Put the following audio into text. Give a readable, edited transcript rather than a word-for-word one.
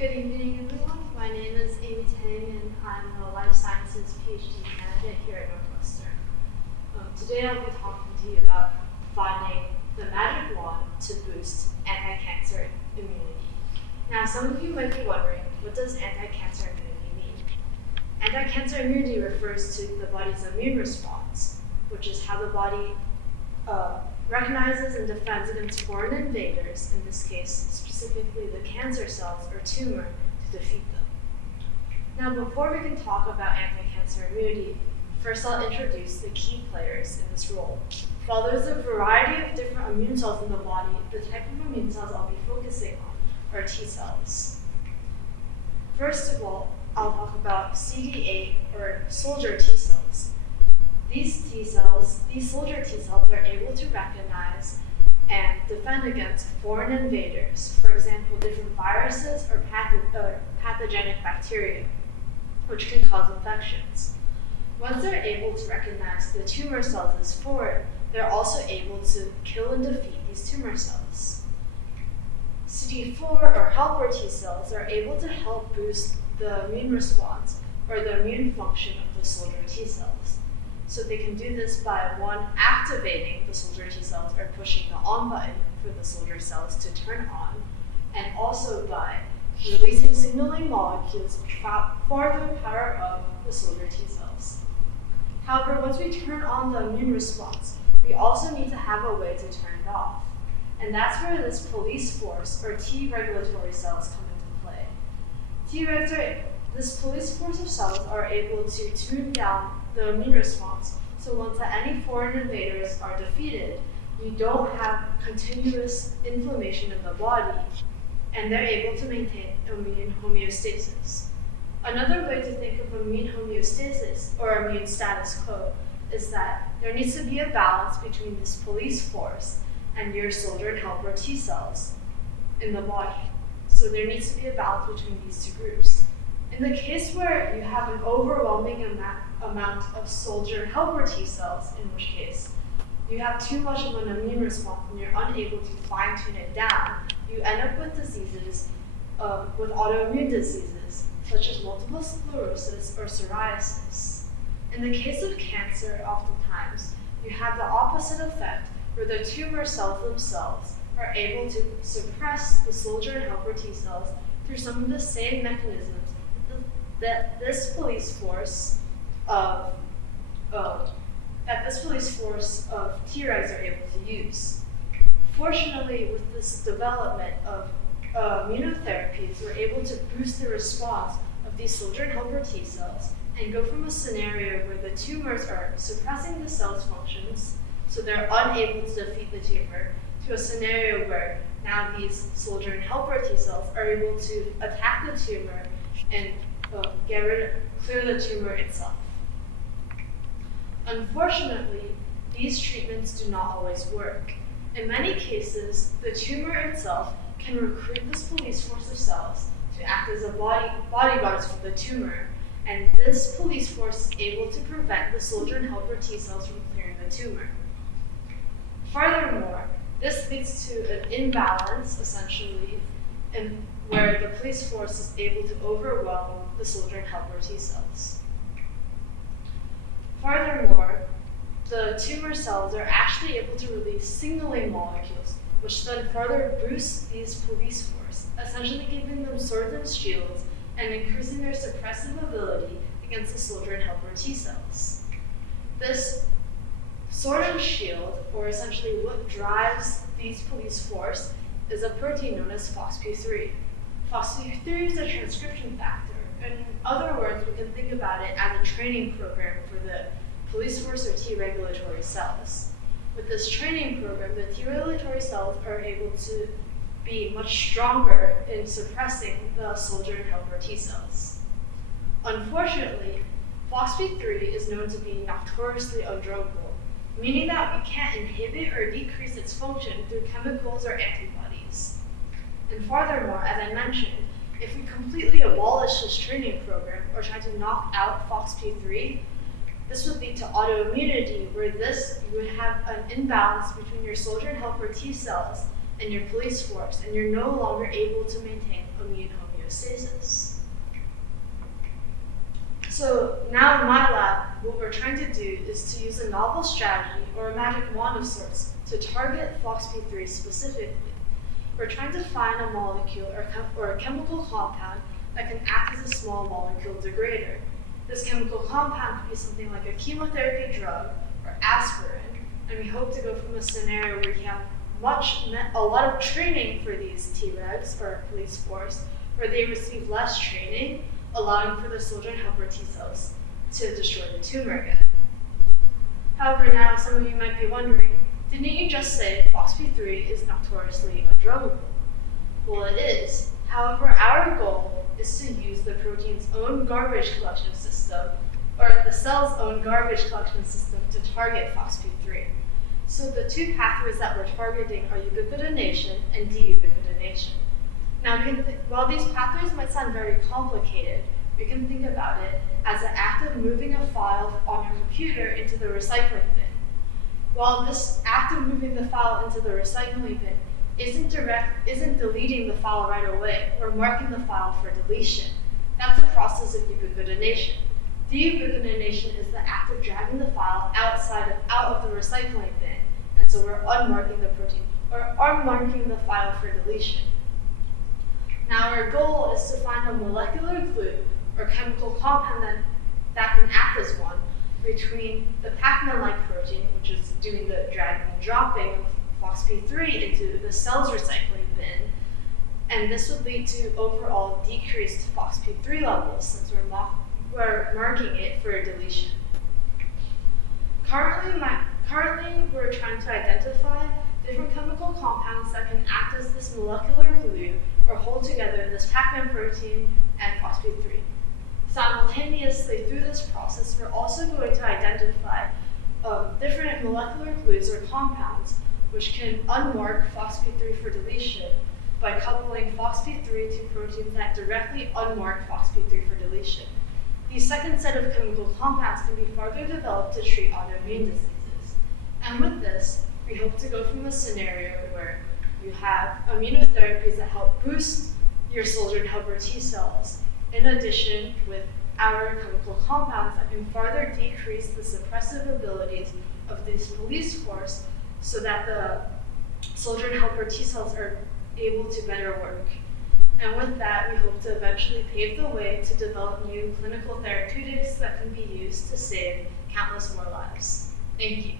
Good evening, everyone. My name is Amy Tang, and I'm a Life Sciences PhD candidate here at Northwestern. Today I'll be talking to you about finding the magic wand to boost anti-cancer immunity. Now, some of you might be wondering, what does anti-cancer immunity mean? Anti-cancer immunity refers to the body's immune response, which is how the body recognizes and defends against foreign invaders, in this case, specifically the cancer cells or tumor, to defeat them. Now, before we can talk about anti-cancer immunity, first I'll introduce the key players in this role. While there's a variety of different immune cells in the body, the type of immune cells I'll be focusing on are T cells. First of all, I'll talk about CD8 or soldier T cells. These soldier T cells, are able to recognize and defend against foreign invaders, for example, different viruses or pathogenic bacteria, which can cause infections. Once they're able to recognize the tumor cells as foreign, they're also able to kill and defeat these tumor cells. CD4 or helper T cells are able to help boost the immune response or the immune function of the soldier T cells. So they can do this by, one, activating the soldier T cells or pushing the on button for the soldier cells to turn on, and also by releasing signaling molecules for the power of the soldier T cells. However, once we turn on the immune response, we also need to have a way to turn it off. And that's where this police force or T regulatory cells come into play. This police force of cells are able to tune down the immune response, so once any foreign invaders are defeated, you don't have continuous inflammation in the body, and they're able to maintain immune homeostasis. Another way to think of immune homeostasis or immune status quo is that there needs to be a balance between this police force and your soldier and helper T cells in the body. So there needs to be a balance between these two groups. In the case where you have an overwhelming amount of soldier helper T cells, in which case you have too much of an immune response and you're unable to fine-tune it down, you end up with diseases, with autoimmune diseases, such as multiple sclerosis or psoriasis. In the case of cancer, oftentimes, you have the opposite effect, where the tumor cells themselves are able to suppress the soldier and helper T cells through some of the same mechanisms that this police force of Tregs are able to use. Fortunately, with this development of immunotherapies, we're able to boost the response of these soldier and helper T cells and go from a scenario where the tumors are suppressing the cell's functions, so they're unable to defeat the tumor, to a scenario where now these soldier and helper T cells are able to attack the tumor and clear the tumor itself. Unfortunately, these treatments do not always work. In many cases, the tumor itself can recruit this police force of cells to act as a bodyguards for the tumor, and this police force is able to prevent the soldier and helper T cells from clearing the tumor. Furthermore, this leads to an imbalance, essentially, where the police force is able to overwhelm the soldier and helper T cells. Furthermore, the tumor cells are actually able to release signaling molecules, which then further boost these police force, essentially giving them swords and shields and increasing their suppressive ability against the soldier and helper T cells. This sword and shield, or essentially what drives these police force, is a protein known as FOXP3. FOXP3 is a transcription factor. In other words, we can think about it as a training program for the police force or T regulatory cells. With this training program, the T regulatory cells are able to be much stronger in suppressing the soldier and helper T cells. Unfortunately, FOXP3 is known to be notoriously undruggable, meaning that we can't inhibit or decrease its function through chemicals or antibodies. And furthermore, as I mentioned, if we completely abolish this training program or try to knock out FOXP3, this would lead to autoimmunity, where you would have an imbalance between your soldier and helper T cells and your police force, and you're no longer able to maintain immune homeostasis. homeostasis. So now in my lab, what we're trying to do is to use a novel strategy or a magic wand of sorts to target FOXP3 specifically. We're trying to find a molecule or a chemical compound that can act as a small molecule degrader. This chemical compound could be something like a chemotherapy drug or aspirin, and we hope to go from a scenario where we have a lot of training for these Tregs or police force, where they receive less training, allowing for the soldier and helper T cells to destroy the tumor again. However, now some of you might be wondering, didn't you just say FOXP3 is notoriously undruggable? Well, it is. However, our goal is to use the protein's own garbage collection system, or the cell's own garbage collection system, to target FOXP3. So the two pathways that we're targeting are ubiquitination and deubiquitination. Now, while these pathways might sound very complicated, you can think about it as an act of moving a file on your computer into the recycling bin. While this act of moving the file into the recycling bin isn't deleting the file right away or marking the file for deletion. That's a process of ubiquitination. Deubiquitination is the act of dragging the file out of the recycling bin, and so we're unmarking the protein or unmarking the file for deletion. Now our goal is to find a molecular glue or chemical compound that can act as one between the Pac-Man-like protein, which is doing the dragging and dropping of FOXP3 into the cell's recycling bin, and this would lead to overall decreased FOXP3 levels since we're marking it for deletion. Currently, we're trying to identify different chemical compounds that can act as this molecular glue or hold together this Pac-Man protein and FOXP3. Simultaneously, through this process, we're also going to identify different molecular glues or compounds which can unmark FOXP3 for deletion by coupling FOXP3 to proteins that directly unmark FOXP3 for deletion. These second set of chemical compounds can be further developed to treat autoimmune diseases. And with this, we hope to go from a scenario where you have immunotherapies that help boost your soldier and helper T cells, in addition with our chemical compounds that can further decrease the suppressive abilities of this police force so that the soldier and helper T cells are able to better work. And with that, we hope to eventually pave the way to develop new clinical therapeutics that can be used to save countless more lives. Thank you.